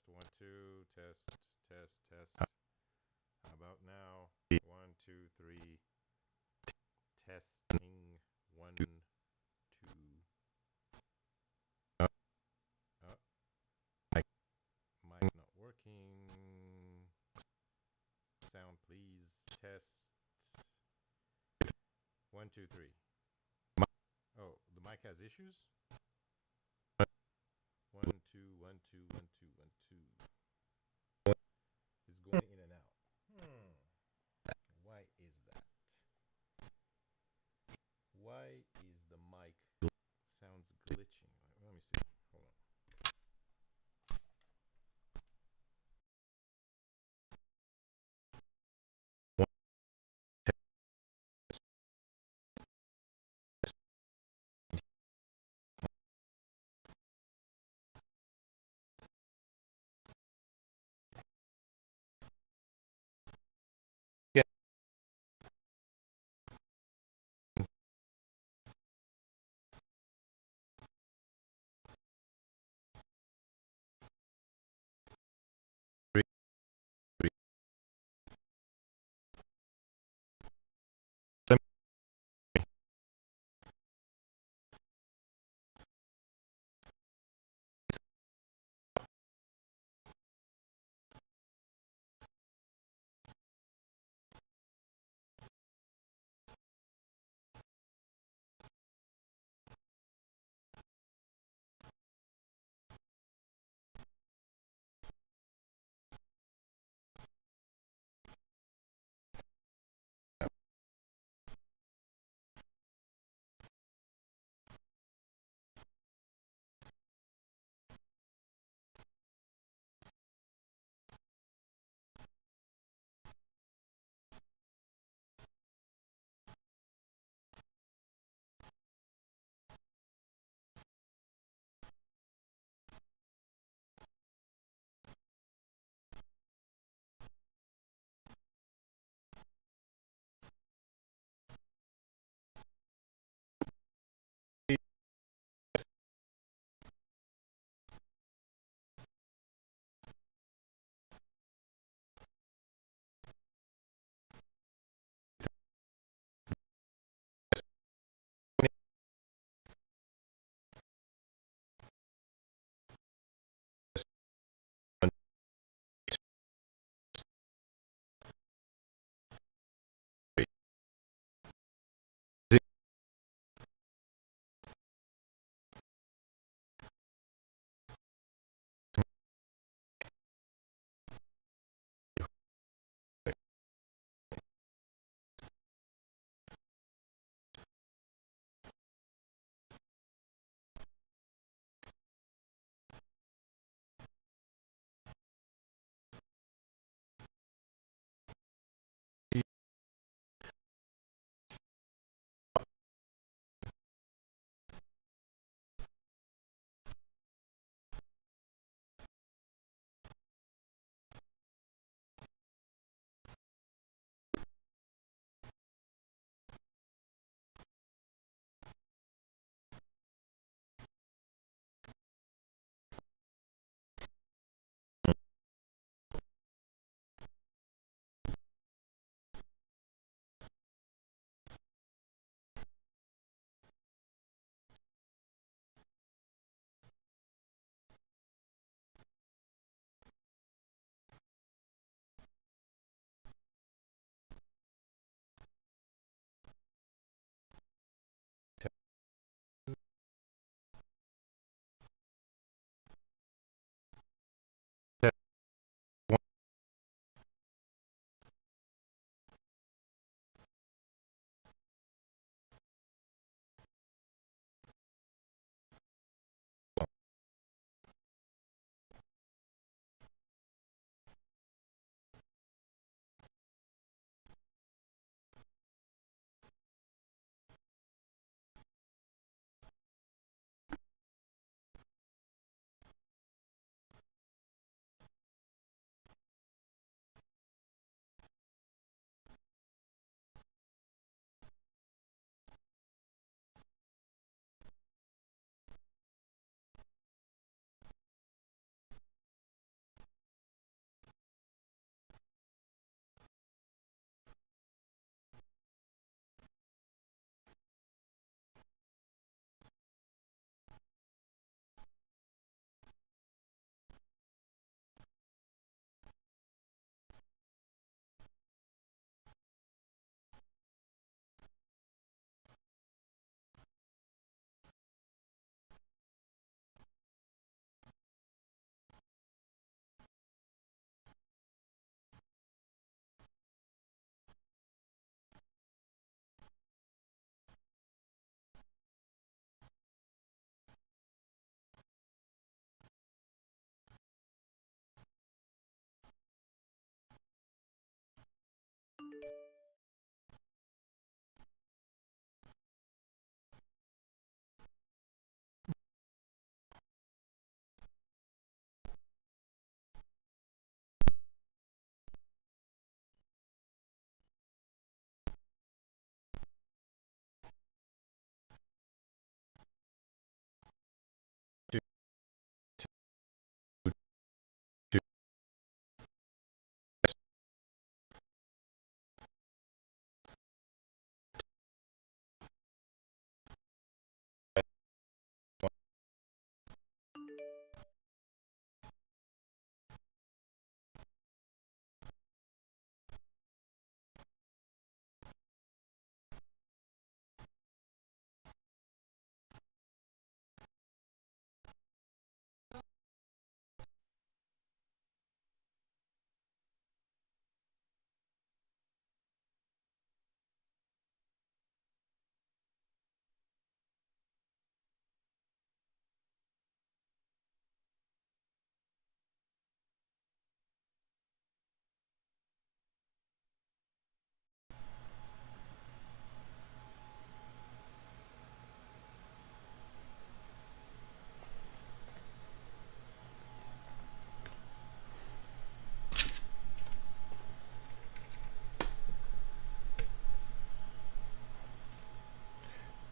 Test 1 2. Test test test. How about now? 1 2 3. Testing 1 2. Oh, mic not working. Sound please. Test 1 2 3. Oh, the mic has issues. 1 2 1 2 1 2 1 2. It's going in and out. Why is that? Why is the mic sounds glitching? Let me see. Hold on.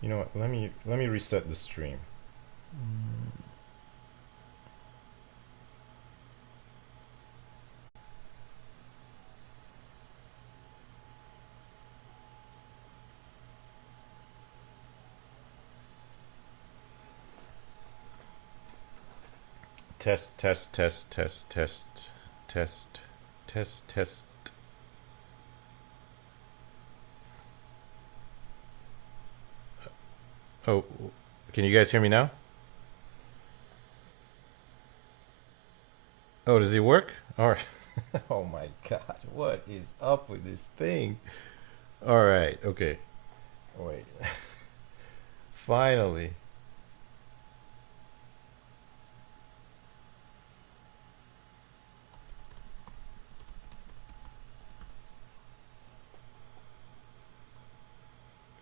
You know what? Let me reset the stream. Test, test, test, test, test, test, test, test. Oh, can you guys hear me now? Oh, does it work? All right. Oh my God, what is up with this thing? All right, okay. Wait. Finally.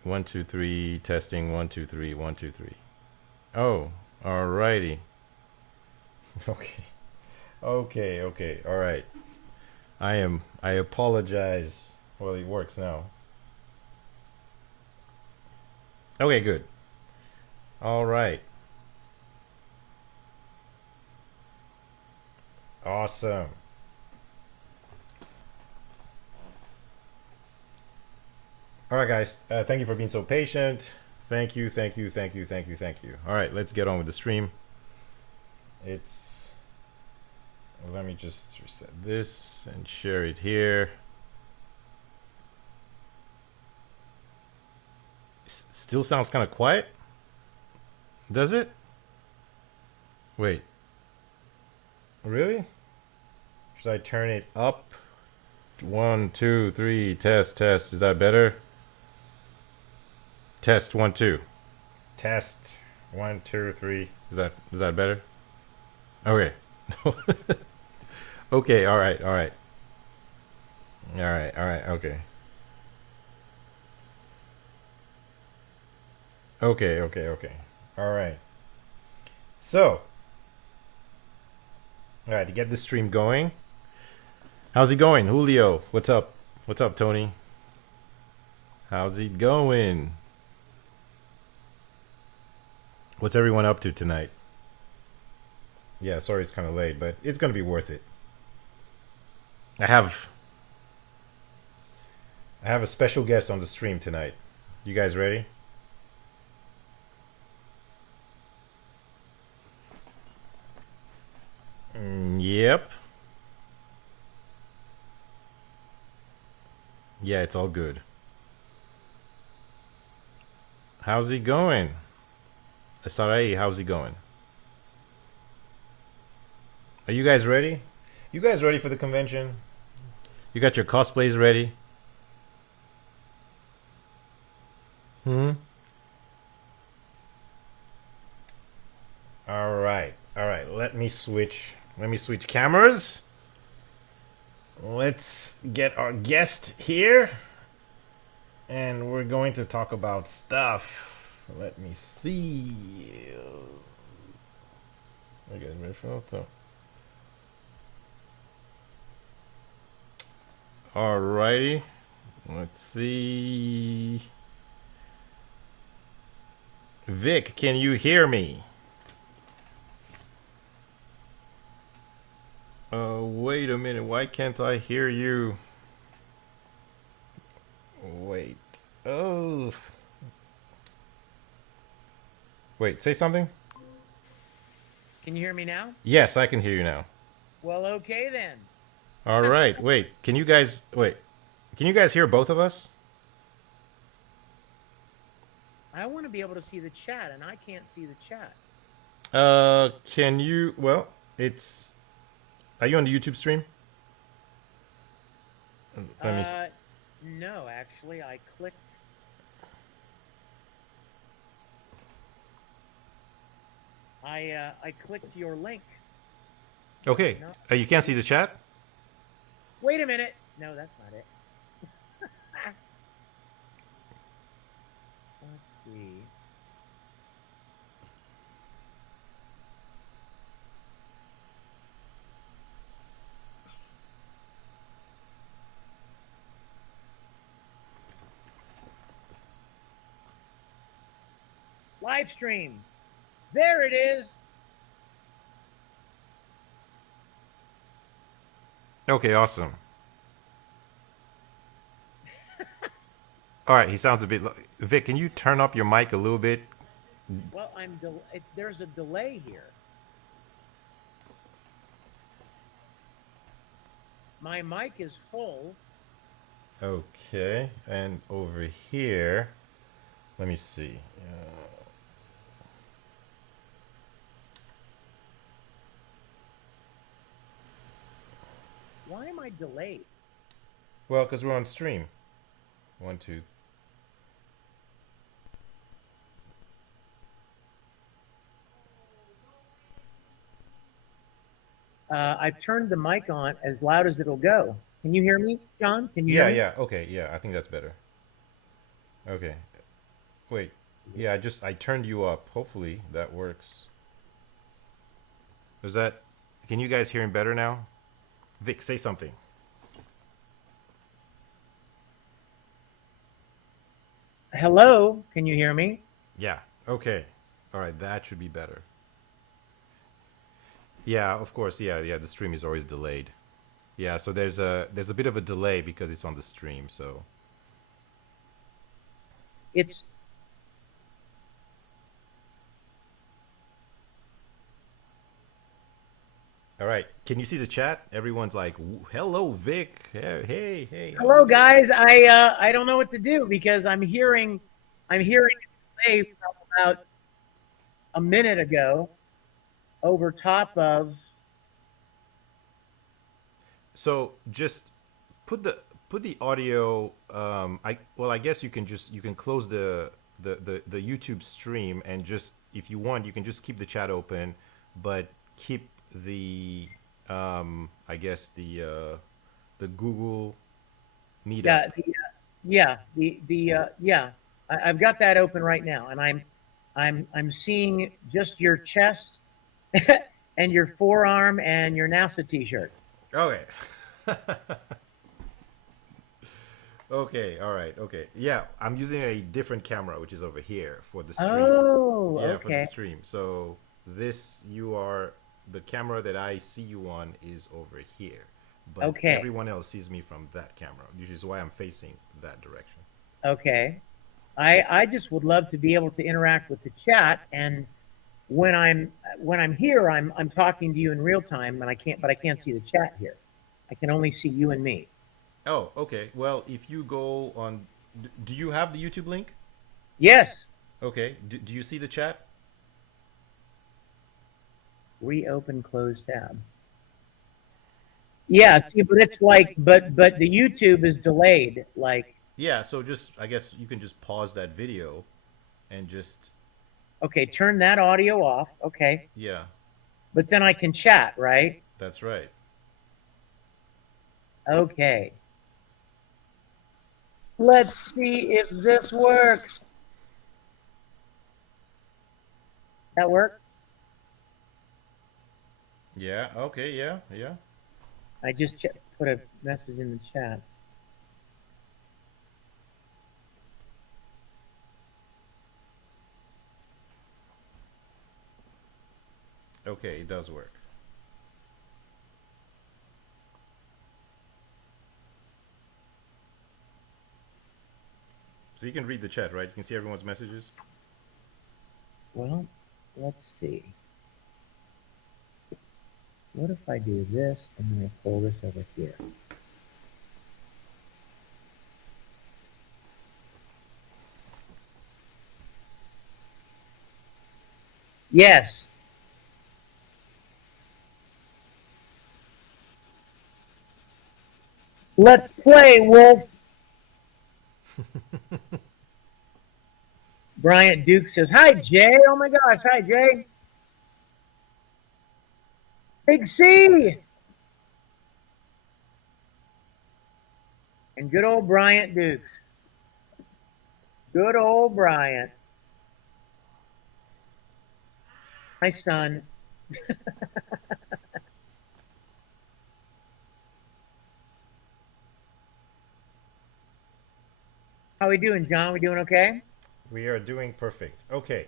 One, two, three, testing. One, two, three, one, two, three. Oh, alrighty. Okay. Okay, okay, all right. I apologize. Well, it works now. Okay, good. All right. Awesome. All right, guys. Thank you for being so patient. Thank you, thank you, thank you, thank you, thank you. All right, let's get on with the stream. Let me just reset this and share it here. Still sounds kind of quiet. Does it? Wait. Really? Should I turn it up? 1, 2, 3, test, test. Is that better? Test 1, 2. Test 1, 2, 3. Is that better? Okay. Okay, all right, all right. All right, all right, okay. Okay, okay, okay. All right. So, all right, to get this stream going. How's it going? Julio, what's up? What's up, Tony? How's it going? What's everyone up to tonight? Yeah, sorry it's kind of late, but it's going to be worth it. I have a special guest on the stream tonight. You guys ready? Yep. Yeah, it's all good. How's it going? Sarai, how's it going? Are you guys ready? You guys ready for the convention? You got your cosplays ready? Hmm? All right. All right. Let me switch cameras. Let's get our guest here. And we're going to talk about stuff. Let me see. Are you guys ready for that? So. Alrighty. Let's see. Vic, can you hear me? Wait a minute. Why can't I hear you? Wait. Oh. Wait, say something? Can you hear me now? Yes, I can hear you now. Well, okay then. All right. Wait, can you guys hear both of us? I want to be able to see the chat, and I can't see the chat. Can you, well, are you on the YouTube stream? No, actually, I clicked. I clicked your link. Okay. No. You can't see the chat? Wait a minute. No, that's not it. Let's see. live stream. There it is. Okay, awesome. All right, he sounds a bit. Vic, can you turn up your mic a little bit? Well, there's a delay here. My mic is full. Okay, and over here, let me see. Why am I delayed? Well, because we're on stream. One, two. I've turned the mic on as loud as it'll go. Can you hear me, John? Can you hear Yeah, me? yeah. Okay, yeah. I think that's better. Okay. Wait. Yeah, I turned you up. Hopefully that works. Is that? Can you guys hear him better now? Vic, say something. Hello, can you hear me? Yeah. Okay. All right. That should be better. Yeah. Of course. Yeah. Yeah. The stream is always delayed. Yeah. So there's a bit of a delay because it's on the stream. So. It's All right. Can you see the chat? Everyone's like, "Hello, Vic. Hey, hey, hey. How's hello, it going?" guys. I don't know what to do because I'm hearing a delay from about a minute ago over top of. So just put the put the audio. I guess you can close the YouTube stream and just if you want you can just keep the chat open, but keep the I guess the Google Meetup. Yeah, yeah. I've got that open right now, and I'm seeing just your chest and your forearm and your NASA T-shirt. Okay. Okay, all right, okay. Yeah, I'm using a different camera, which is over here for the stream. Oh, Yeah, for the okay, stream. So the camera that I see you on is over here, but okay, everyone else sees me from that camera, which is why I'm facing that direction. okay. I just would love to be able to interact with the chat, and when I'm here, I'm talking to you in real time, and I can't see the chat here. I can only see you and me. Oh, okay. Well, if you go on, do you have the YouTube link? Yes, Okay. Do you see the chat? reopen close tab. Yeah, see, but it's like, but the YouTube is delayed. Like, Yeah. So just I guess you can just pause that video and just okay, turn that audio off. Okay, yeah. but then I can chat, right? That's right. Okay. Let's see if this works. That work? Yeah. Okay. Yeah. Yeah. I just put a message in the chat. Okay. It does work. So you can read the chat, right? You can see everyone's messages. Well, let's see. What if I do this and then I pull this over here? Yes. Let's play, Wolf. Bryant Duke says, hi, Jay. Oh my gosh. Hi, Jay. Big C. And good old Bryant Dukes. Good old Bryant. My son. How we doing, John? We doing okay? We are doing perfect. Okay.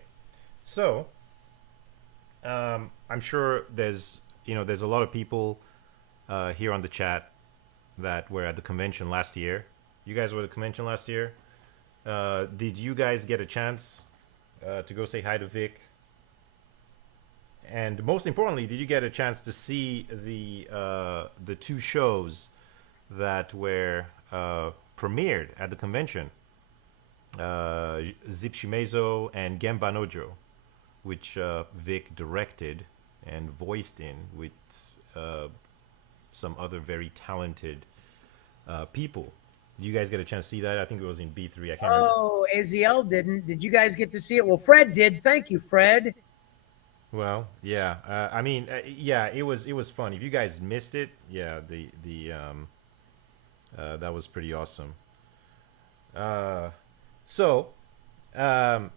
So I'm sure there's a lot of people here on the chat that were at the convention last year. You guys were at the convention last year. Did you guys get a chance to go say hi to Vic? And most importantly, did you get a chance to see the two shows that were premiered at the convention? Zip Shimezo and Gemba Nojo, which Vic directed and voiced in with uh, some other very talented people. Did you guys get a chance to see that? I think it was in B3. I can't remember. Oh, AZL didn't. Did you guys get to see it? Well, Fred did. Thank you, Fred. Well, yeah. I mean, yeah, it was fun. If you guys missed it, yeah, the that was pretty awesome. Uh, so, um,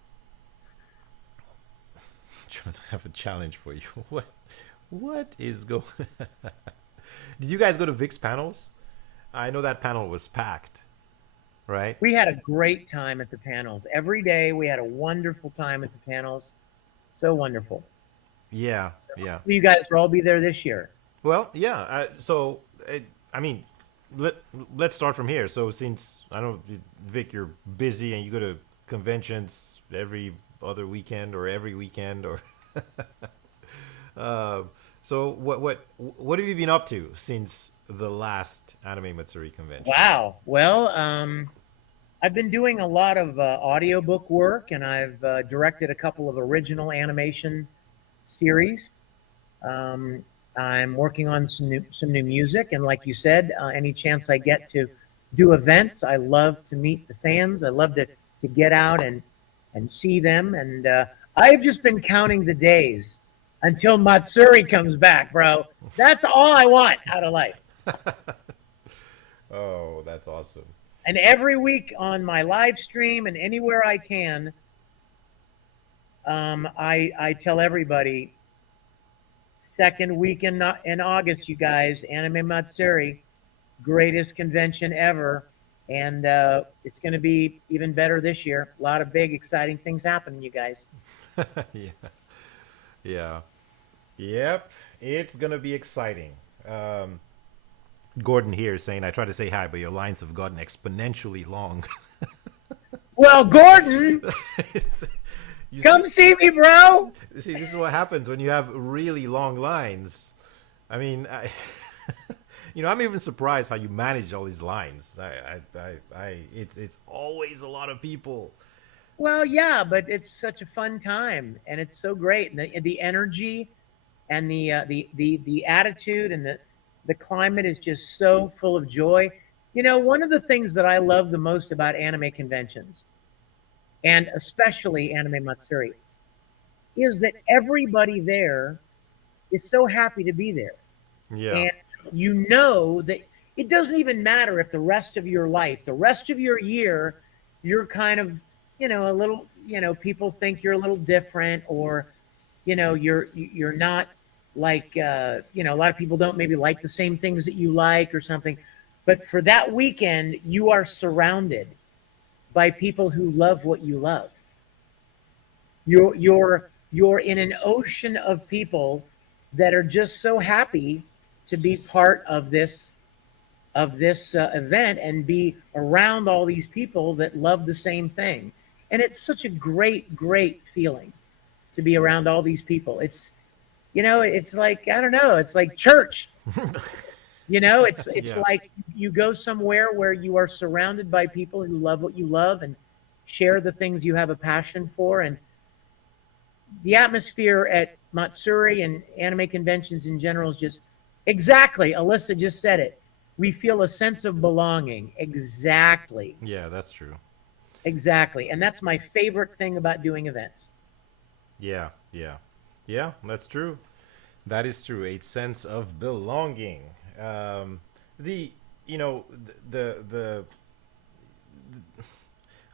trying to have a challenge for you. What is going? Did you guys go to Vic's panels? I know that panel was packed, right? We had a great time at the panels. Every day we had a wonderful time at the panels. So wonderful. Yeah, So yeah. hopefully you guys will all be there this year. Well, yeah. I mean, let let's start from here. So since I know Vic, you're busy and you go to conventions every other weekend or every weekend, or uh, so what have you been up to since the last Anime Matsuri convention? Wow. Well, I've been doing a lot of audiobook work, and I've directed a couple of original animation series. Um, I'm working on some new music, and like you said, any chance I get to do events, I love to meet the fans. I love to get out and see them, and I've just been counting the days until Matsuri comes back, bro. That's all I want out of life. Oh, that's awesome. And every week on my live stream and anywhere I can, I tell everybody, second week in August, you guys, Anime Matsuri, greatest convention ever. And it's going to be even better this year. A lot of big, exciting things happening, you guys. Yeah, yeah, yep. It's gonna be exciting. Um, Gordon here is saying I tried to say hi, but your lines have gotten exponentially long. Well, Gordon, You come see me, bro. see, this is what happens when you have really long lines. I mean, I'm even surprised how you manage all these lines. It's always a lot of people. Well, yeah, but it's such a fun time, and it's so great, and the energy and the attitude and the climate is just so full of joy. You know, one of the things that I love the most about anime conventions, and especially Anime Matsuri, is that everybody there is so happy to be there. Yeah, And you know that it doesn't even matter if the rest of your life, the rest of your year, you're kind of, a little, people think you're a little different, or, you're not like, a lot of people don't maybe like the same things that you like or something. But for that weekend, you are surrounded by people who love what you love. You're in an ocean of people that are just so happy to be part of this event and be around all these people that love the same thing. And it's such a great feeling to be around all these people. It's like, I don't know, it's like church. It's yeah, like you go somewhere where you are surrounded by people who love what you love and share the things you have a passion for. And the atmosphere at Matsuri and anime conventions in general is just exactly. Alyssa just said it. We feel a sense of belonging. Exactly. yeah. That's true. Exactly. And that's my favorite thing about doing events. Yeah, yeah, yeah. That's true. That is true. A sense of belonging. The the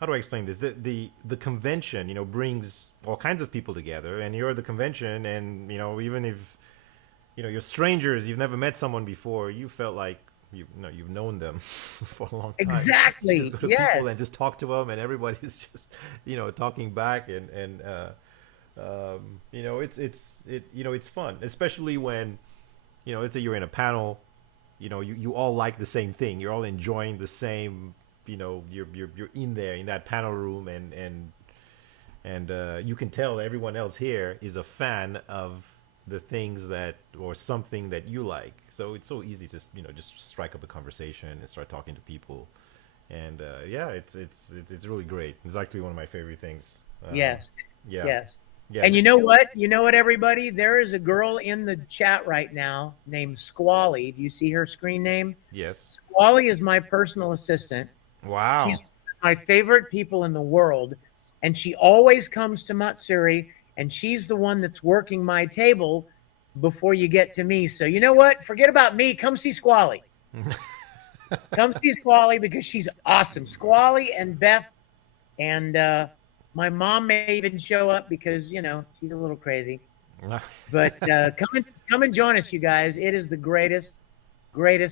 how do I explain this? The convention, brings all kinds of people together, and you're at the convention, and even if you're strangers, you've never met someone before, you felt like you've known them for a long time. You just Exactly. go to people and Yes. just talk to them, and everybody's just talking back, and It's fun, especially when let's say you're in a panel, you all like the same thing, you're all enjoying the same, you're in there in that panel room, and you can tell everyone else here is a fan of the things that or something that you like. So it's so easy to just strike up a conversation and start talking to people. And yeah, it's really great. It's actually one of my favorite things. Yes. Yeah, Yes. yeah, And you know what? You know what, everybody? There is a girl in the chat right now named Squally. Do you see her screen name? yes. Squally is my personal assistant. She's Wow. my favorite people in the world. And she always comes to Matsuri, and she's the one that's working my table before you get to me. So you know what? Forget about me. Come see Squally. Come see Squally because she's awesome. Squally and Beth and my mom may even show up because she's a little crazy. But come and join us, you guys. It is the greatest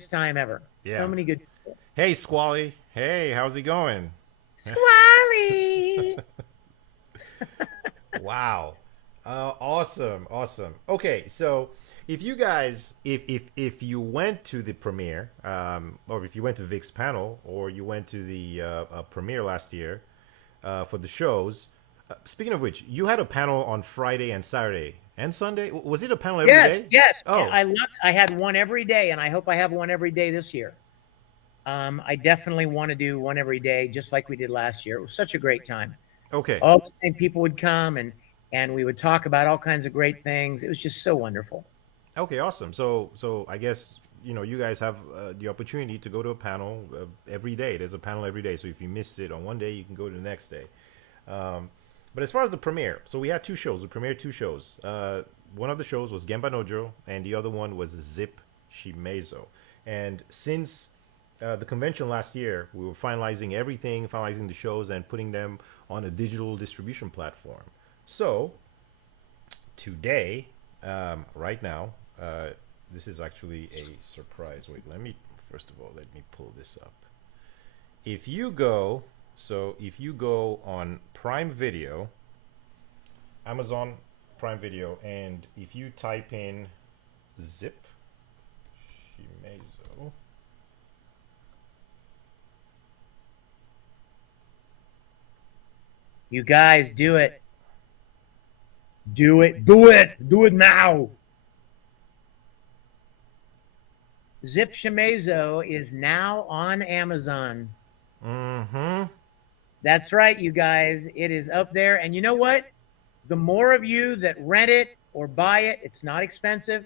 time ever. So Yeah. many good people. Hey, Squally. Hey, how's it going? Squally. Wow. Awesome, awesome. Okay, so if you guys, if you went to the premiere, or if you went to Vic's panel, or you went to the premiere last year for the shows, speaking of which, you had a panel on Friday and Saturday and Sunday. Was it a panel every Yes, day? yes. Oh, I had one every day, and I hope I have one every day this year. I definitely want to do one every day, just like we did last year. It was such a great time. okay. All the same people would come, and we would talk about all kinds of great things. It was just so wonderful. Okay, awesome. So I guess you guys have the opportunity to go to a panel every day. There's a panel every day. So if you missed it on one day, you can go to the next day. But as far as the premiere, so we had two shows. We premiered two shows. One of the shows was Gemba Nojo, and the other one was Zip Shimezo. And since the convention last year, we were finalizing everything, finalizing the shows, and putting them on a digital distribution platform. So today, right now, this is actually a surprise. Wait, first of all, let me pull this up. If you go on Prime Video, Amazon Prime Video, and if you type in Zip Shimezo, You guys, do it. Do it. Do it. Do it now. Zip Shimezo is now on Amazon. mm-hmm. That's right, you guys. It is up there. And you know what? The more of you that rent it or buy it, it's not expensive,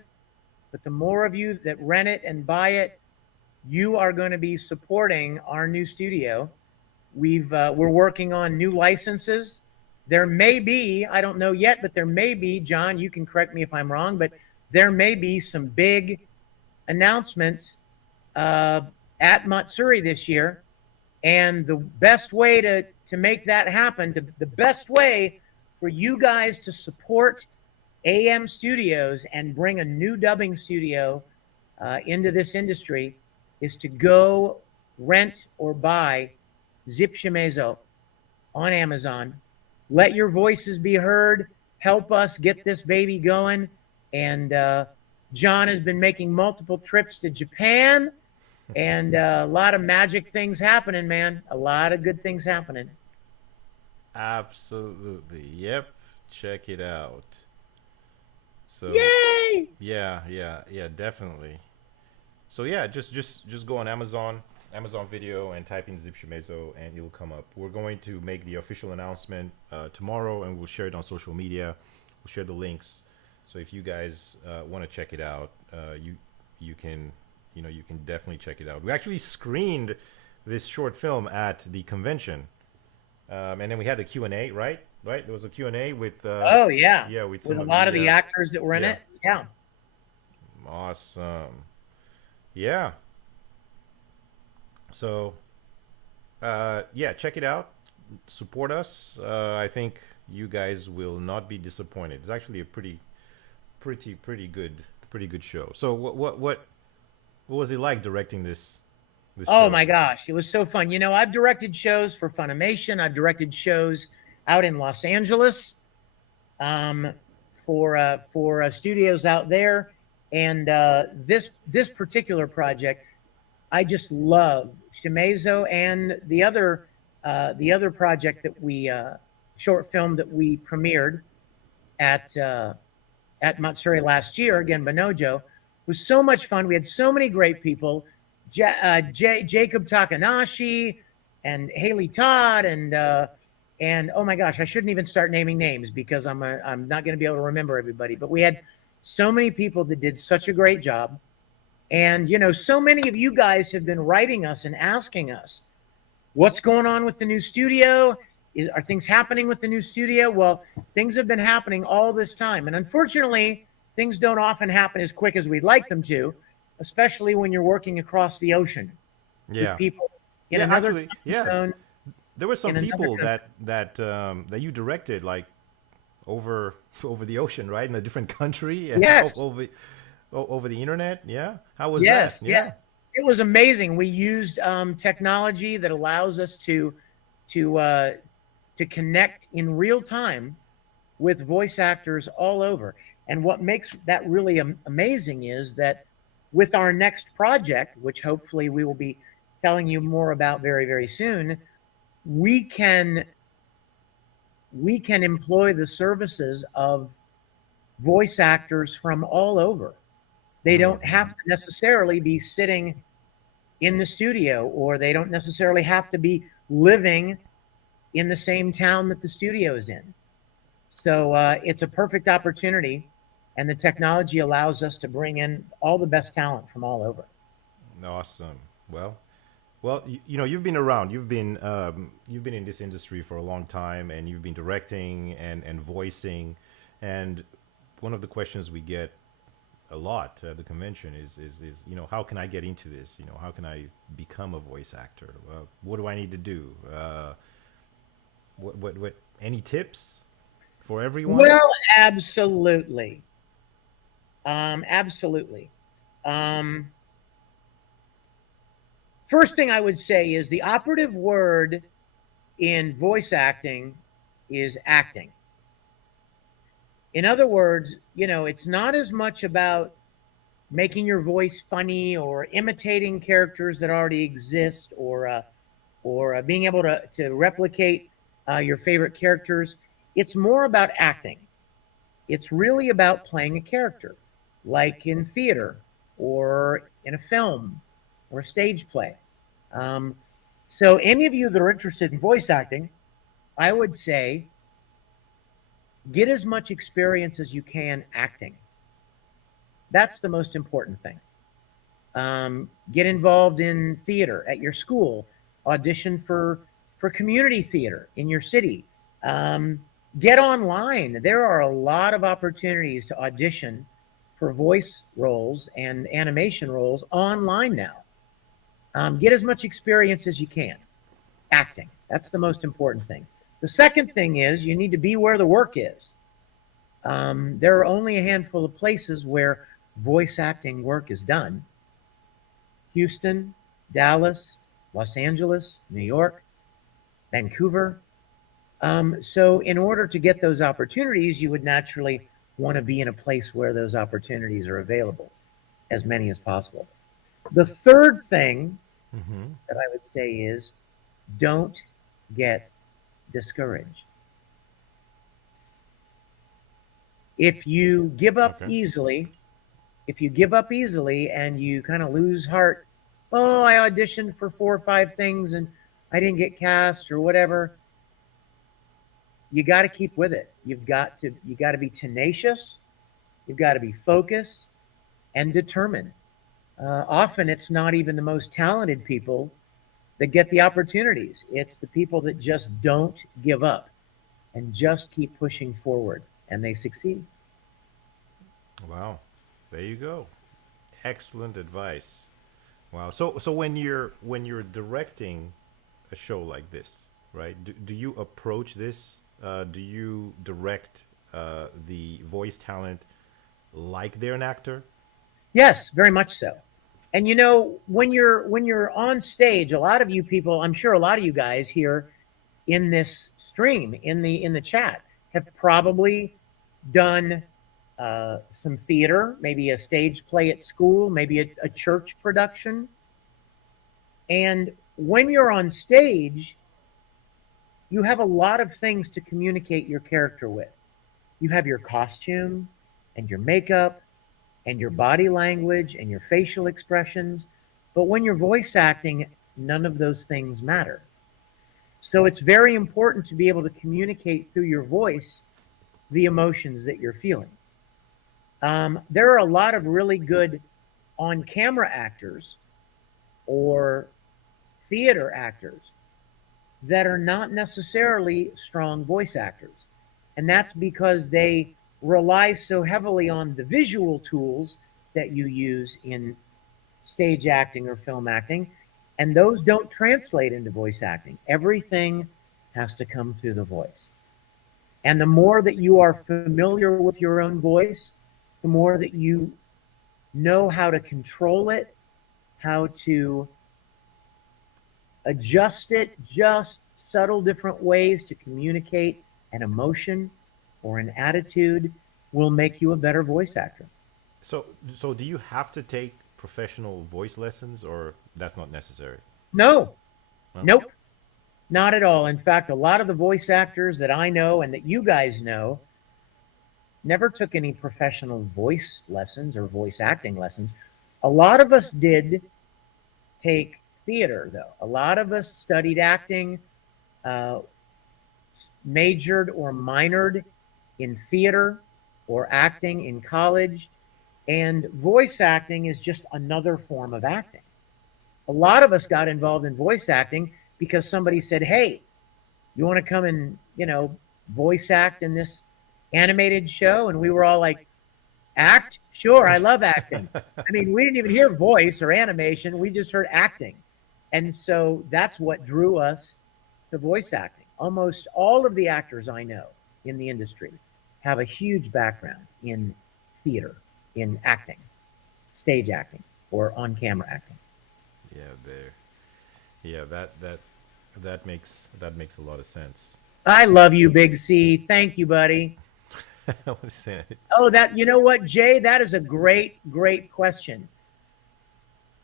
but the more of you that rent it and buy it, you are going to be supporting our new studio. We're working on new licenses. There may be, I don't know yet, but there may be, John, you can correct me if I'm wrong, but there may be some big announcements at Matsuri this year. And the best way to make that happen, the best way for you guys to support AM Studios and bring a new dubbing studio into this industry is to go rent or buy Zip Shimezo on Amazon. Let your voices be heard. Help us get this baby going. And John has been making multiple trips to Japan, and a lot of magic things happening, man. A lot of good things happening. Absolutely. Yep. Check it out. So Yay! yeah, definitely. So yeah, just go on Amazon Video, and type in Zip Shimezo, and it'll come up. We're going to make the official announcement tomorrow, and we'll share it on social media. We'll share the links. So if you guys want to check it out, you can definitely check it out. We actually screened this short film at the convention, and then we had the Q&A, right? There was a Q&A with Oh yeah, yeah, with with some a lot of the uh, actors that were in yeah. it. Yeah. Awesome. Yeah. So yeah, check it out. Support us. I think you guys will not be disappointed. It's actually a pretty good show. So what was it like directing this Oh show? my gosh, it was so fun. I've directed shows for Funimation. I've directed shows out in Los Angeles. um, for studios out there. And this particular project, I just love Shimezo, and the other project that we short film that we premiered at Matsuri last year, again Banojo, was so much fun. We had so many great people, Jacob Takanashi and Haley Todd, and oh my gosh, I shouldn't even start naming names because I'm not going to be able to remember everybody. But we had so many people that did such a great job. And, you know, so many of you guys have been writing us and asking us, what's going on with the new studio? Are things happening with the new studio? Well, things have been happening all this time. And unfortunately, things don't often happen as quick as we'd like them to, especially when you're working across the ocean with Yeah. people in Yeah, another actually, yeah. zone, There were some in another people country. that you directed like over over the ocean, right? In a different country, Yes. over the internet. Yeah. How was that? Yes, Yeah. yeah. It was amazing. We used technology that allows us to uh, to connect in real time with voice actors all over. And what makes that really amazing is that with our next project, which hopefully we will be telling you more about very, very soon, we can we can employ the services of voice actors from all over. They don't have Hmm. to necessarily be sitting in the studio, or they don't necessarily have to be living in the same town that the studio is in. So it's a perfect opportunity, and the technology allows us to bring in all the best talent from all over. Awesome. Well, well, you know, you've been around. You've been in this industry for a long time, and you've been directing and voicing. And one of the questions we get a lot at the convention is you know, how can I get into this? You know, how can I become a voice actor? What do I need to do? What any tips for everyone? Well, absolutely, absolutely. Um, First thing I would say is the operative word in voice acting is acting. In other words, you know, it's not as much about making your voice funny or imitating characters that already exist, or being able to replicate your favorite characters. It's more about acting. It's really about playing a character, like in theater or in a film or a stage play. Um, so, any of you that are interested in voice acting, I would say get as much experience as you can acting. That's the most important thing. Get involved in theater at your school, audition for community theater in your city. Get online. There are a lot of opportunities to audition for voice roles and animation roles online now. Get as much experience as you can acting. That's the most important thing. The second thing is you need to be where the work is. There are only a handful of places where voice acting work is done: Houston, Dallas, Los Angeles, New York, Vancouver. So, in order to get those opportunities, you would naturally want to be in a place where those opportunities are available, as many as possible. The third thing Mm-hmm. that I would say is don't get discouraged. If you give up Okay. easily, if you give up easily and you kind of lose heart, oh, I auditioned for 4 or 5 things and I didn't get cast or whatever, you got to keep with it. You got to be tenacious, you've got to be focused and determined. Often it's not even the most talented people that get the opportunities. It's the people that just don't give up and just keep pushing forward, and they succeed. Wow. There you go. Excellent advice. Wow. So when you're directing a show like this, right? Do you approach this? Do you direct the voice talent like they're an actor? Yes, very much so. And you know, when you're on stage, a lot of you people, I'm sure a lot of you guys here in this stream, in the chat, have probably done some theater, maybe a stage play at school, maybe a church production. And when you're on stage, you have a lot of things to communicate your character with. You have your costume and your makeup and your body language and your facial expressions. But when you're voice acting, none of those things matter. So it's very important to be able to communicate through your voice the emotions that you're feeling. There are a lot of really good on camera actors or theater actors that are not necessarily strong voice actors. And that's because they rely so heavily on the visual tools that you use in stage acting or film acting, and those don't translate into voice acting. Everything has to come through the voice. And the more that you are familiar with your own voice, the more that you know how to control it, how to adjust it, just subtle different ways to communicate an emotion or an attitude will make you a better voice actor. So do you have to take professional voice lessons, or that's not necessary? No, No. nope, not at all. In fact, a lot of the voice actors that I know and that you guys know never took any professional voice lessons or voice acting lessons. A lot of us did take theater, though. A lot of us studied acting, uh, majored or minored in theater or acting in college. And voice acting is just another form of acting. A lot of us got involved in voice acting because somebody said, hey, you want to come and, voice act in this animated show? And we were all like, act? Sure, I love acting. I mean, we didn't even hear voice or animation. We just heard acting. And so that's what drew us to voice acting. Almost all of the actors I know in the industry have a huge background in theater, in acting, stage acting, or on camera acting. Yeah, there. Yeah, that makes a lot of sense. I love you, Big C. Thank you, buddy. I was saying it. Oh, you know what, Jay? That is a great, great question.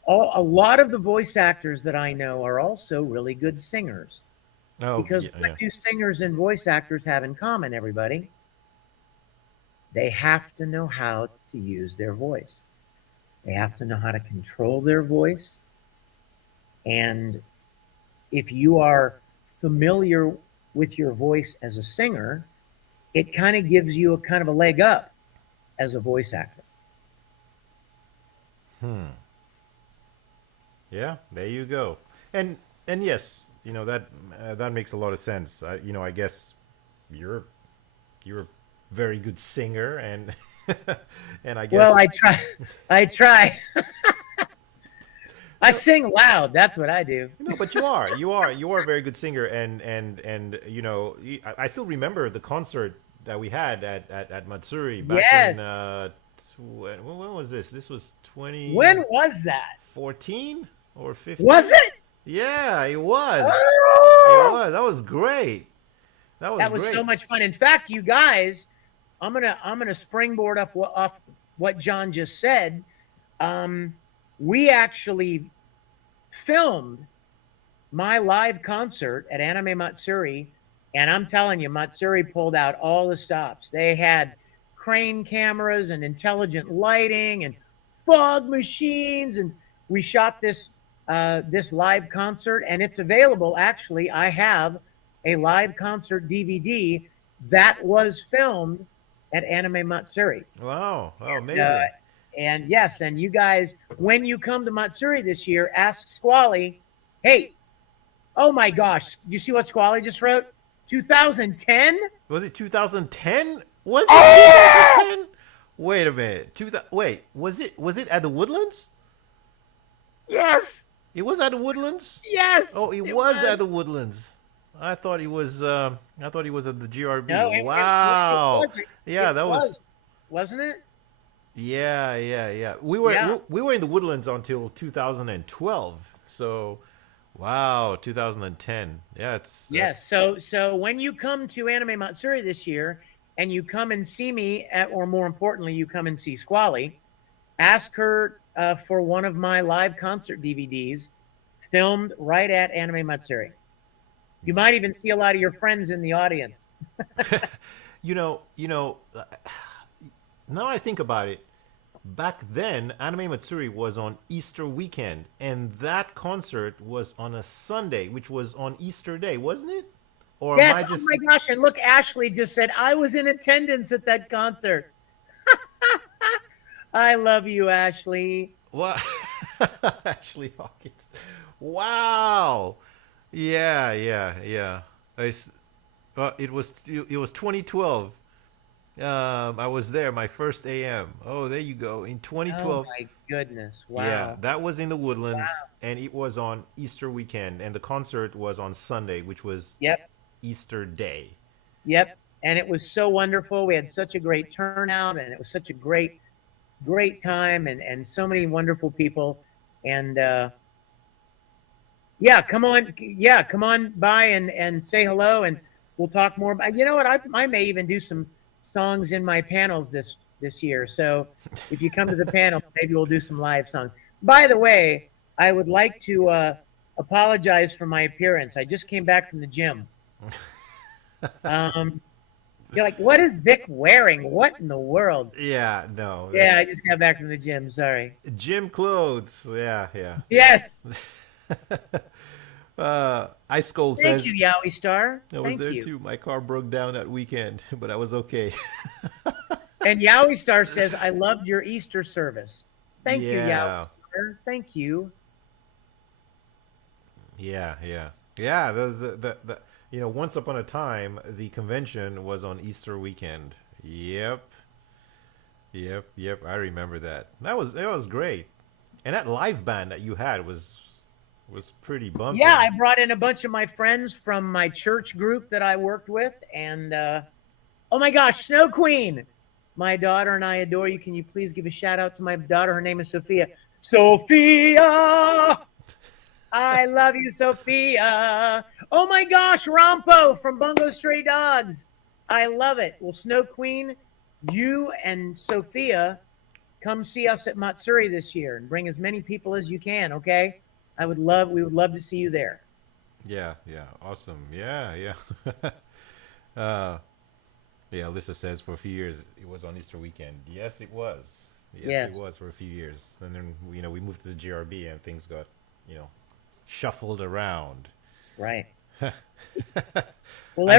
A lot of the voice actors that I know are also really good singers. Oh, Because yeah, what yeah. do singers and voice actors have in common, everybody? They have to know how to use their voice. They have to know how to control their voice. And if you are familiar with your voice as a singer, it kind of gives you a kind of a leg up as a voice actor. Hmm. Yeah, there you go. And yes, that makes a lot of sense. I guess you're you're a very good singer, and and I Well, guess I try. I try. I no, sing loud. That's what I do. no, but you are a very good singer, and I still remember the concert that we had at Matsuri back in Yes. when was this? This was When 2014 was that? or Was 15. it? Yeah, it was. It Oh, was. That was great. That was that was so great. much fun. In fact, you guys, I'm gonna springboard off what John just said. Um, we actually filmed my live concert at Anime Matsuri, and I'm telling you, Matsuri pulled out all the stops. They had crane cameras and intelligent lighting and fog machines, and we shot this live concert, and it's available. Actually, I have a live concert DVD that was filmed at Anime Matsuri. Wow. Oh, Uh, amazing. and yes, and you guys, when you come to Matsuri this year, ask Squally, hey, oh my gosh, do you see what Squally just wrote? 2010? Was it 2010? Was it Oh! 2010? Wait a minute. Wait, was it at the Woodlands? Yes, It was at the Woodlands? yes, Oh, it it was was. at the Woodlands. I thought he was at the GRB. No, it Wow. wasn't. Yeah, It that was. was, wasn't it? Yeah, yeah, yeah. We were Yeah. we were in the Woodlands until 2012. So, wow, 2010. Yeah, it's Yes. So when you come to Anime Matsuri this year, and you come and see me at, or more importantly, you come and see Squally, ask her for one of my live concert DVDs filmed right at Anime Matsuri. You might even see a lot of your friends in the audience. You know, now I think about it, back then Anime Matsuri was on Easter weekend, and that concert was on a Sunday, which was on Easter Day, wasn't it? Or am Yes. I Oh just my gosh. And look, Ashley just said, I was in attendance at that concert. I love you, Ashley. what? Ashley Hawkins. Wow. Yeah, yeah, yeah. It was 2012. I was there, my first AM. Oh, there you go. In Oh 2012. my goodness. Yeah, Wow. that was in the Woodlands, and it was on Easter weekend, and the concert was on Sunday, which was Yep. Easter Day. Yep. And it was so wonderful. We had such a great turnout, and it was such a great time, and so many wonderful people. And yeah, come on. Yeah, come on by and say hello, and we'll talk more about, you know what? I may even do some songs in my panels this year. So if you come to the panel, maybe we'll do some live songs. By the way, I would like to apologize for my appearance. I just came back from the gym. Um, you're like, what is Vic wearing? What in the world? Yeah, no, Yeah, I just got back from the gym. Sorry. gym clothes. Yeah, yeah, Yes. yeah. Ice Cold Thank says you, Yowie Star. I was Thank there you. too. My car broke down that weekend, but I was okay. And Yowie Star says, I loved your Easter service. Thank you, Yowie Yeah, Star. Thank you. yeah, yeah, yeah. Those once upon a time, the convention was on Easter weekend. Yep, yep, yep. I remember that. That was great. And that live band that you had was pretty Yeah, bumping. I brought in a bunch of my friends from my church group that I worked with. And oh my gosh, Snow Queen. My daughter and I adore you. Can you please give a shout out to my daughter? Her name is Sophia. Sophia! I love you, Sophia. Oh my gosh, Rompo from Bungo Stray Dogs. I love it. Well, Snow Queen, you and Sophia come see us at Matsuri this year and bring as many people as you can, okay? We would love to see you there. Yeah, yeah, awesome. Yeah, yeah. uh, yeah, Alyssa says for a few years it was on Easter weekend. Yes, it was. Yes, it Yes, was for a few years. And then we moved to the GRB and things got, you know, shuffled around. right. Well,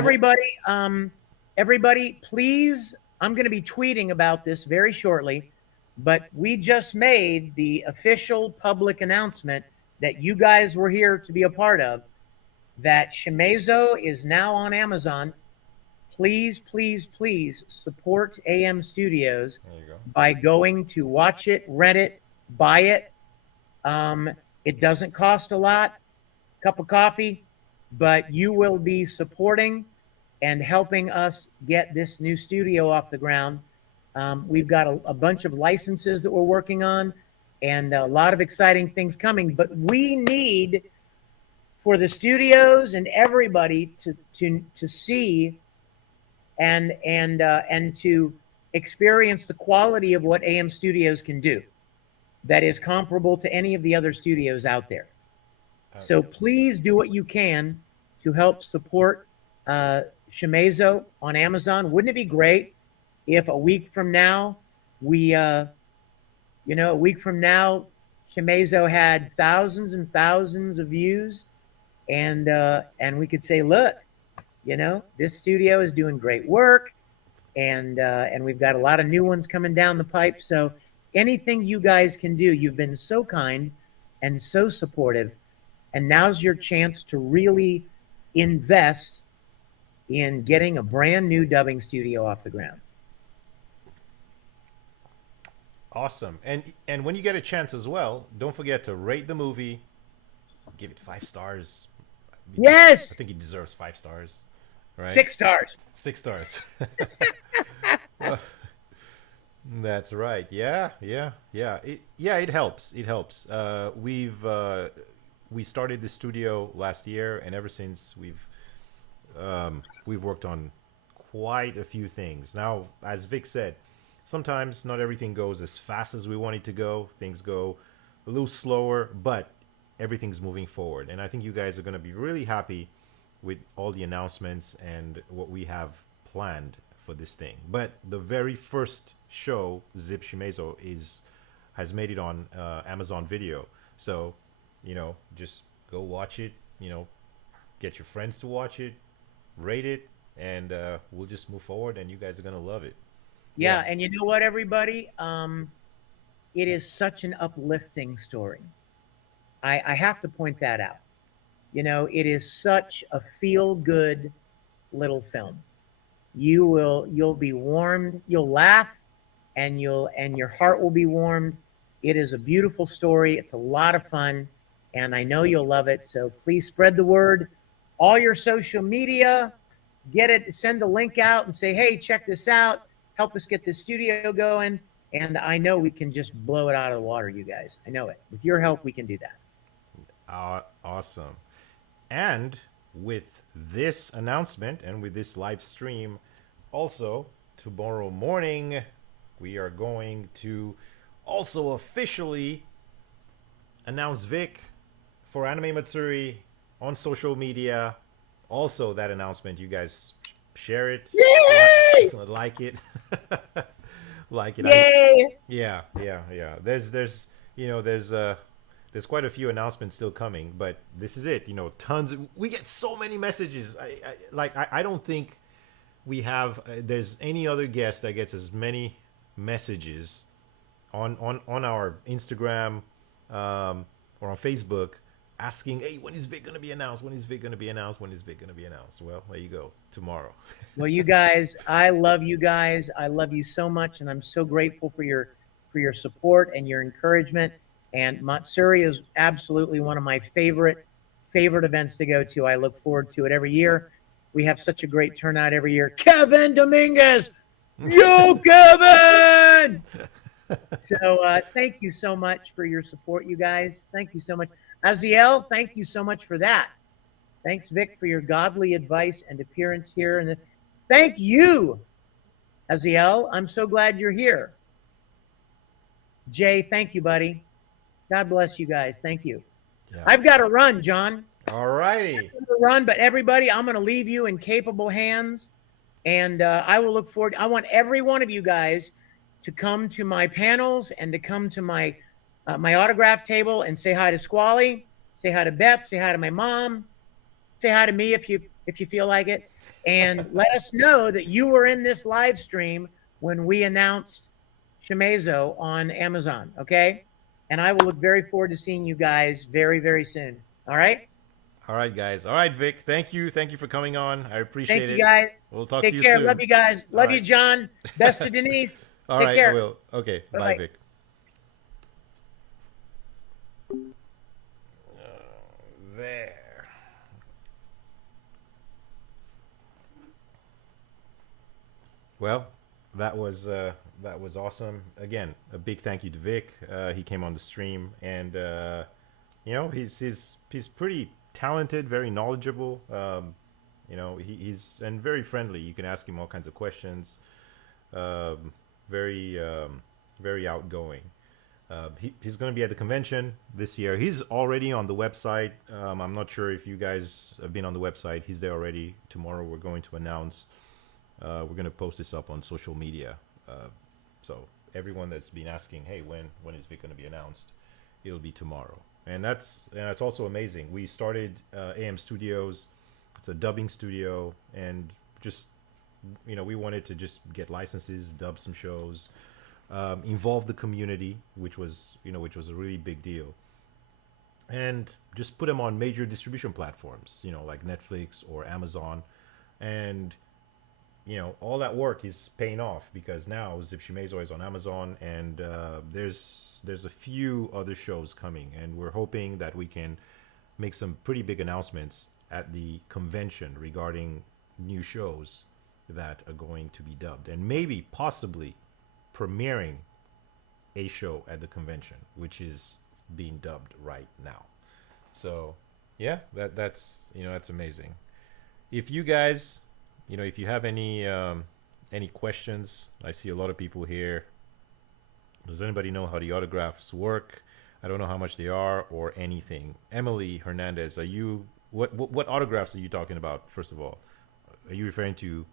I'm everybody, please, I'm going to be tweeting about this very shortly, but we just made the official public announcement that you guys were here to be a part of, that Shimezo is now on Amazon. Please, please, please support AM Studios There you go. by going to watch it, rent it, buy it. Um, it doesn't cost a lot, cup of coffee, but you will be supporting and helping us get this new studio off the ground. We've got a bunch of licenses that we're working on and a lot of exciting things coming, but we need for the studios and everybody to see and to experience the quality of what AM Studios can do that is comparable to any of the other studios out there. So please do what you can to help support Shimezo on Amazon. Wouldn't it be great if a week from now a week from now, Shimezo had thousands and thousands of views, and we could say, look, this studio is doing great work, and we've got a lot of new ones coming down the pipe. So anything you guys can do, you've been so kind and so supportive, and now's your chance to really invest in getting a brand new dubbing studio off the ground. Awesome. And when you get a chance as well, don't forget to rate the movie, give it 5 stars. I Yes, think he deserves 5 stars, right? 6 stars. 6 stars. That's right. Yeah, yeah, yeah. It helps. It helps. We started the studio last year, and ever since we've worked on quite a few things. Now, as Vic said, sometimes not everything goes as fast as we want it to go. Things go a little slower, but everything's moving forward. And I think you guys are going to be really happy with all the announcements and what we have planned for this thing. But the very first show, Zip Shimezo, has made it on Amazon Video. So, just go watch it. Get your friends to watch it, rate it, and we'll just move forward. And you guys are gonna love it. Yeah, Yeah. and you know what, everybody? It is such an uplifting story. I have to point that out. It is such a feel good little film. You'll be warmed, you'll laugh, and your heart will be warmed. It is a beautiful story. It's a lot of fun, and I know you'll love it. So please spread the word. All your social media, get it, send the link out and say, hey, check this out. Help us get this studio going. And I know we can just blow it out of the water, you guys. I know it. With your help, we can do that. Awesome. And with this announcement and with this live stream, also tomorrow morning, we are going to also officially announce Vic for Anime Matsuri on social media. Also, that announcement, you guys share it, Yay! like it, like it. Yay! Yeah. There's quite a few announcements still coming, but this is it. Tons. We get so many messages. I don't think we have. There's any other guest that gets as many messages on our Instagram or on Facebook asking, hey, when is Vic going to be announced? When is Vic going to be announced? When is Vic going to be announced? Well, there you go. Tomorrow. Well, you guys, I love you guys. I love you so much, and I'm so grateful for your support and your encouragement. And Matsuri is absolutely one of my favorite events to go to. I look forward to it every year. We have such a great turnout every year. Kevin Dominguez, yo, Kevin! So thank you so much for your support, you guys. Thank you so much. Aziel, thank you so much for that. Thanks, Vic, for your godly advice and appearance here. And thank you, Aziel. I'm so glad you're here. Jay, thank you, buddy. God bless you guys. Thank you. Yeah. I've got to run, John. All righty. Run, but everybody, I'm going to leave you in capable hands. And I will look forward. I want every one of you guys to come to my panels and to come to my autograph table and say hi to Squally, say hi to Beth, say hi to my mom, say hi to me if you feel like it, and let us know that you were in this live stream when we announced Shimezo on Amazon. Okay, and I will look very forward to seeing you guys very, very soon. All right. All right, guys. All right, Vic. Thank you for coming on. I appreciate it. Thank you, guys. We'll talk Take to you care. soon. Love you guys. Love All you, John. Best to Denise. All Take right, care. I will. Okay. Bye, Bye-bye. Vic. There. Well, that was awesome. Again, a big thank you to Vic. He came on the stream, and he's pretty talented, very knowledgeable. He's and very friendly. You can ask him all kinds of questions. Very very outgoing. He's going to be at the convention this year. He's already on the website. I'm not sure if you guys have been on the website. He's there already. Tomorrow we're going to announce. We're going to post this up on social media. So everyone that's been asking, hey, when is Vic going to be announced? It'll be tomorrow. And that's also amazing. We started AM Studios. It's a dubbing studio, and just we wanted to just get licenses, dub some shows, involve the community, which was a really big deal, and just put them on major distribution platforms, like Netflix or Amazon, and all that work is paying off because now Zip Shimezo is on Amazon, and there's a few other shows coming, and we're hoping that we can make some pretty big announcements at the convention regarding new shows that are going to be dubbed, and maybe possibly premiering a show at the convention, which is being dubbed right now. So yeah, that's amazing. If you guys if you have any questions, I see a lot of people here. Does anybody know how the autographs work? I don't know how much they are or anything. Emily Hernandez, are you what autographs are you talking about? First of all, are you referring to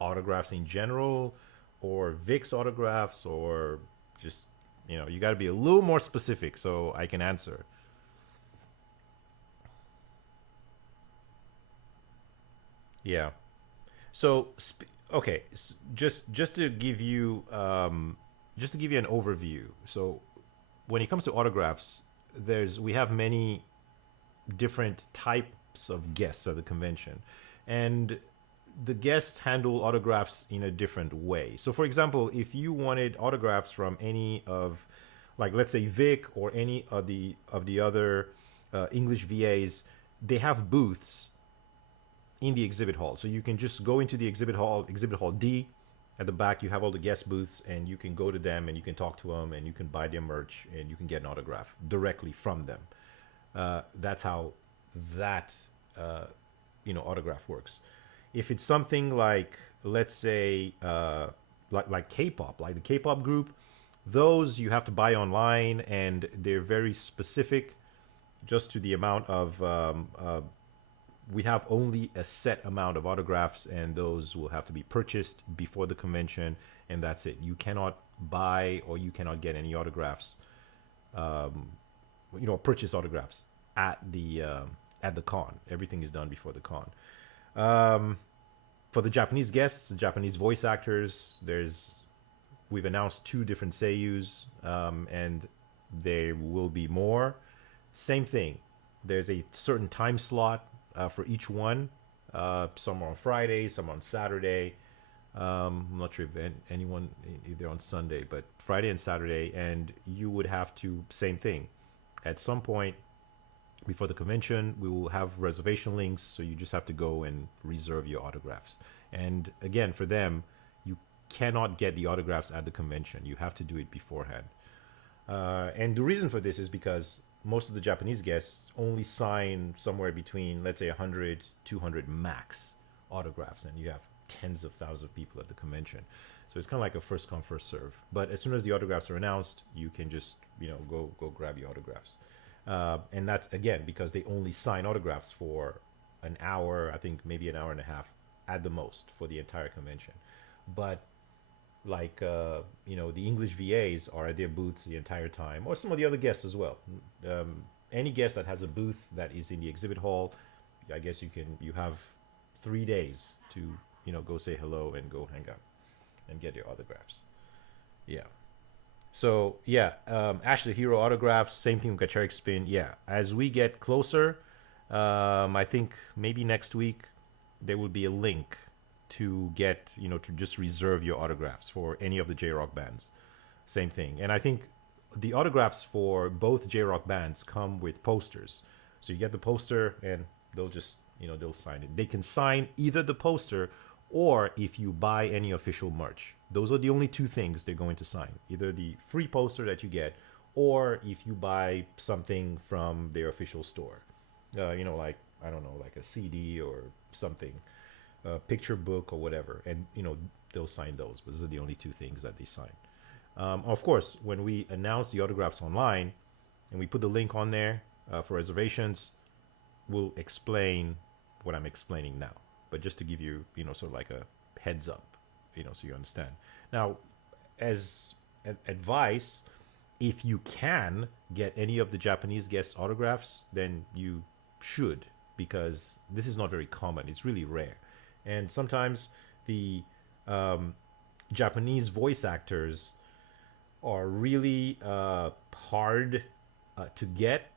autographs in general, or Vic's autographs, or just you got to be a little more specific so I can answer. Yeah. So, okay, just to give you an overview. So, when it comes to autographs, there's we have many different types of guests at the convention, and the guests handle autographs in a different way. So, for example, if you wanted autographs from any of, like, let's say Vic or any of the other English VAs, they have booths in the exhibit hall. So you can just go into the exhibit hall D. At the back, you have all the guest booths, and you can go to them and you can talk to them and you can buy their merch and you can get an autograph directly from them. That's how that autograph works. If it's something like, let's say, like K-pop, like the K-pop group, those you have to buy online, and they're very specific, just to the amount of we have only a set amount of autographs, and those will have to be purchased before the convention, and that's it. You cannot buy or you cannot get any autographs, purchase autographs at the con. Everything is done before the con. For the Japanese guests, the Japanese voice actors, we've announced 2 different seiyus, and there will be more. Same thing. There's a certain time slot for each one. Some are on Friday, some on Saturday. I'm not sure if anyone if they're on Sunday, but Friday and Saturday, and you would have to, same thing. At some point before the convention, we will have reservation links, so you just have to go and reserve your autographs. And again, for them, you cannot get the autographs at the convention. You have to do it beforehand. And the reason for this is because most of the Japanese guests only sign somewhere between, let's say, 100, 200 max autographs, and you have tens of thousands of people at the convention. So it's kind of like a first come, first serve. But as soon as the autographs are announced, you can just, go grab your autographs. And that's, again, because they only sign autographs for an hour, I think maybe an hour and a half at the most for the entire convention. But like the English VAs are at their booths the entire time, or some of the other guests as well. Any guest that has a booth that is in the exhibit hall, I guess you have 3 days to go say hello and go hang out and get your autographs. Yeah. So yeah, Ashley Hero autographs, same thing with Gacharic Spin. Yeah, as we get closer, I think maybe next week there will be a link to get, to just reserve your autographs for any of the J-Rock bands. Same thing. And I think the autographs for both J-Rock bands come with posters. So you get the poster and they'll just, they'll sign it. They can sign either the poster or if you buy any official merch. Those are the only 2 things they're going to sign. Either the free poster that you get, or if you buy something from their official store. Like, I don't know, like a CD or something. A picture book or whatever, and they'll sign those. But those are the only 2 things that they sign. Of course, when we announce the autographs online and we put the link on there for reservations, we'll explain what I'm explaining now. But just to give you, sort of like a heads up, so you understand. Now, as advice, if you can get any of the Japanese guests' autographs, then you should, because this is not very common. It's really rare. And sometimes the Japanese voice actors are really hard to get.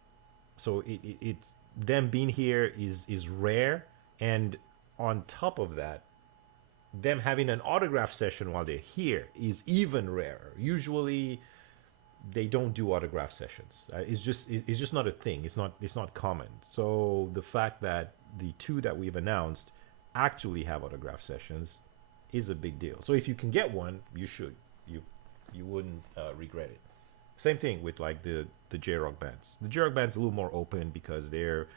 So it's them being here is rare. And on top of that, them having an autograph session while they're here is even rarer. Usually, they don't do autograph sessions. It's just not a thing. It's not common. So the fact that the 2 that we've announced actually have autograph sessions is a big deal. So if you can get one, you should. You wouldn't regret it. Same thing with like the J-Rock bands. The J-Rock band's a little more open because they're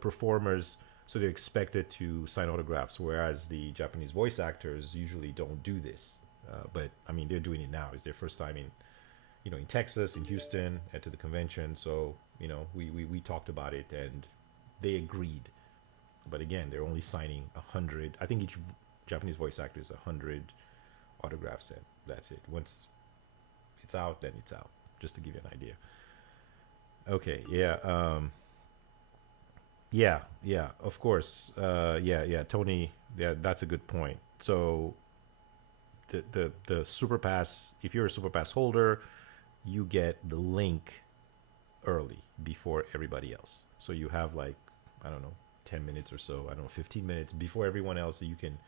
performers So they're expected to sign autographs, whereas the Japanese voice actors usually don't do this. But I mean, they're doing it now. It's their first time in, in Texas, in Houston, to the convention. So we talked about it and they agreed. But again, they're only signing 100. I think each Japanese voice actor is 100 autographs, and that's it. Once it's out, then it's out. Just to give you an idea. Okay, yeah. Yeah, of course. Yeah, Tony. Yeah, that's a good point. So the super pass, if you're a super pass holder, you get the link early before everybody else. So you have like, I don't know, 10 minutes or so, I don't know, 15 minutes before everyone else. So you can,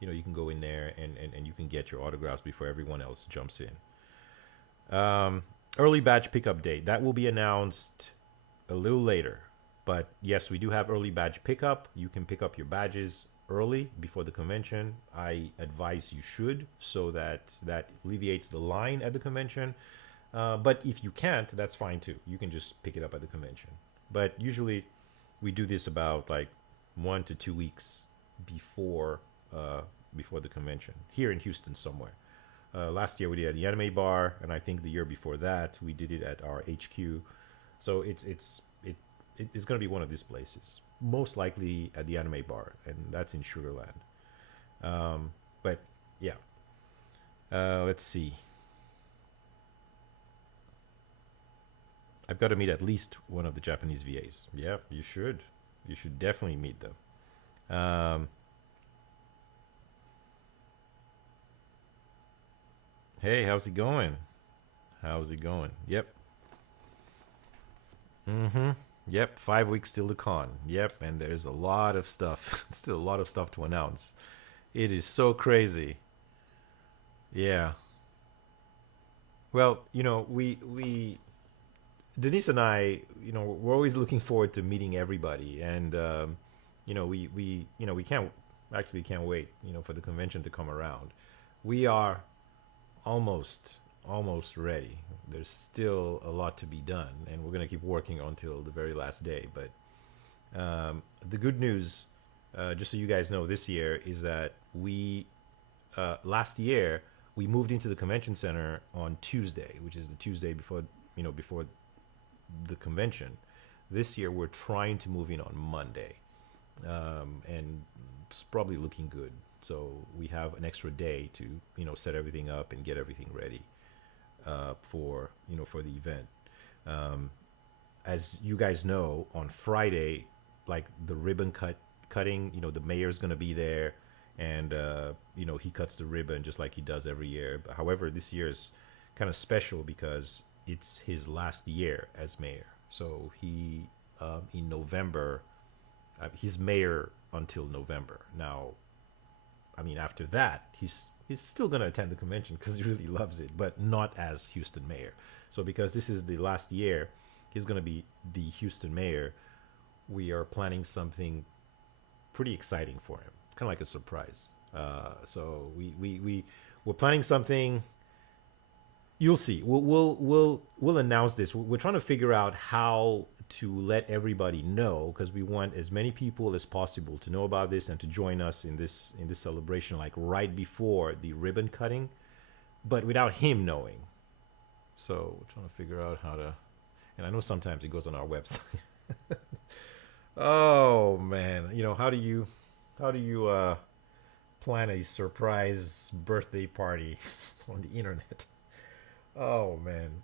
you can go in there and you can get your autographs before everyone else jumps in. Early badge pickup date that will be announced a little later, but yes, we do have early badge pickup. You can pick up your badges early before the convention. I advise you should, so that alleviates the line at the convention. But if you can't, that's fine too. You can just pick it up at the convention. But usually we do this about like 1 to 2 weeks before before the convention here in Houston somewhere. Last year we did it at the Anime Bar, and I think the year before that we did it at our HQ. So it's going to be one of these places, most likely at the Anime Bar, and that's in Sugarland. But yeah, let's see. I've got to meet at least one of the Japanese VAs. Yeah, you should. You should definitely meet them. Hey, how's it going? How's it going? Yep. Mm-hmm. Yep. 5 weeks till the con. Yep. And there's a lot of stuff. Still a lot of stuff to announce. It is so crazy. Yeah. Well, we Denise and I, we're always looking forward to meeting everybody, and we can't wait, for the convention to come around. We are almost ready. There's still a lot to be done, and we're gonna keep working until the very last day. But the good news, just so you guys know, this year is that we last year we moved into the convention center on Tuesday, which is the Tuesday before the convention. This year we're trying to move in on Monday, and it's probably looking good. So we have an extra day to set everything up and get everything ready for the event. As you guys know, on Friday, like the cutting, the mayor's gonna be there, and he cuts the ribbon just like he does every year. But however, this year is kind of special because it's his last year as mayor. So he in November, he's mayor until November. Now, I mean, after that, he's still gonna attend the convention because he really loves it, but not as Houston mayor. So because this is the last year, he's gonna be the Houston mayor. We are planning something pretty exciting for him, kind of like a surprise. So we're planning something. You'll see. We'll announce this. We're trying to figure out how to let everybody know, because we want as many people as possible to know about this and to join us in this celebration, like right before the ribbon cutting, but without him knowing. So we're trying to figure out how to. And I know sometimes it goes on our website. Oh man, how do you plan a surprise birthday party on the internet? Oh man.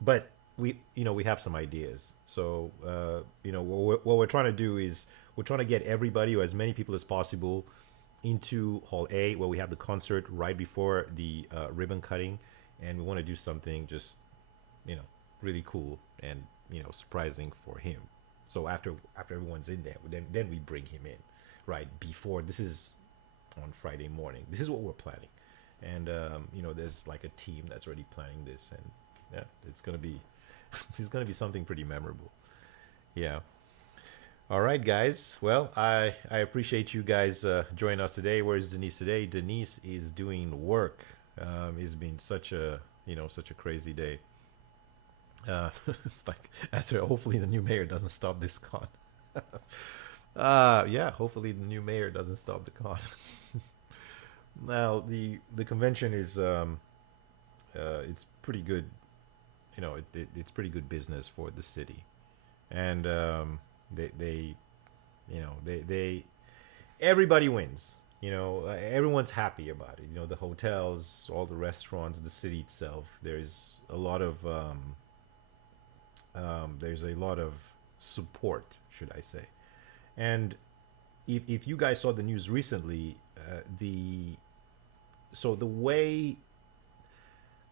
But we have some ideas. So what we're trying to do is we're trying to get everybody, or as many people as possible, into Hall A, where we have the concert right before the ribbon cutting, and we want to do something just really cool and surprising for him. So after everyone's in there, then we bring him in, right before. This is on Friday morning. This is what we're planning, and there's like a team that's already planning this, and yeah, it's gonna be it's gonna be something pretty memorable. Yeah. All right, guys. Well, I appreciate you guys joining us today. Where is Denise today? Denise is doing work. It's been such a crazy day. It's like, hopefully the new mayor doesn't stop this con. Yeah, hopefully the new mayor doesn't stop the con. Now the convention is it's pretty good. You know, it's pretty good business for the city, and they you know they everybody wins. You know, everyone's happy about it. You know, the hotels, all the restaurants, the city itself. There's a lot of support, should I say? And if you guys saw the news recently, the so the way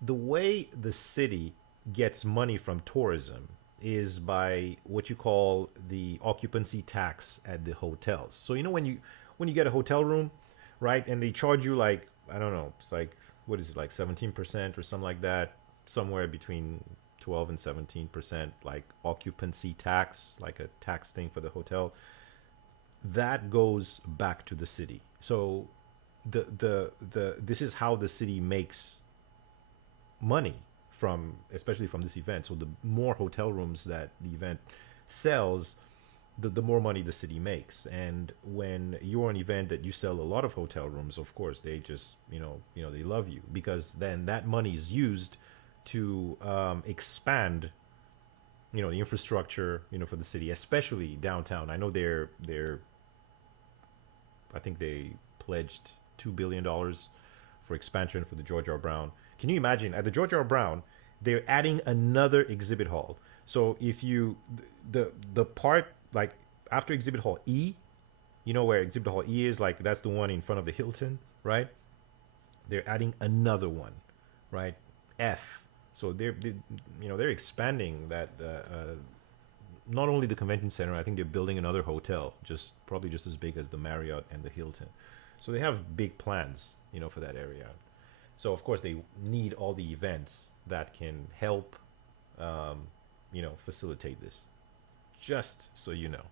the city gets money from tourism is by what you call the occupancy tax at the hotels. So you know when you get a hotel room, right, and they charge you like I don't know, it's like what is it like 17% or something like that, somewhere between 12 and 17% like occupancy tax, like a tax thing for the hotel that goes back to the city. So the this is how the city makes money from especially from this event. So the more hotel rooms that the event sells, the more money the city makes. And when you're an event that you sell a lot of hotel rooms, of course they just they love you because then that money is used to expand the infrastructure for the city, especially downtown. I know I think they pledged $2 billion for expansion for the George R. Brown. Can you imagine at the George R. Brown, they're adding another exhibit hall. So if you the part like after exhibit hall E, you know where exhibit hall E is, like that's the one in front of the Hilton, right? They're adding another one, right? F. So they're expanding that not only the convention center. I think they're building another hotel, just probably just as big as the Marriott and the Hilton. So they have big plans, for that area. So of course they need all the events that can help, facilitate this. Just so you know.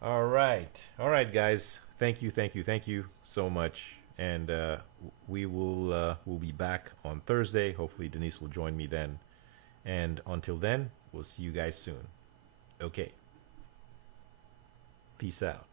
All right, guys. Thank you so much. And we'll be back on Thursday. Hopefully Denise will join me then. And until then, we'll see you guys soon. Okay. Peace out.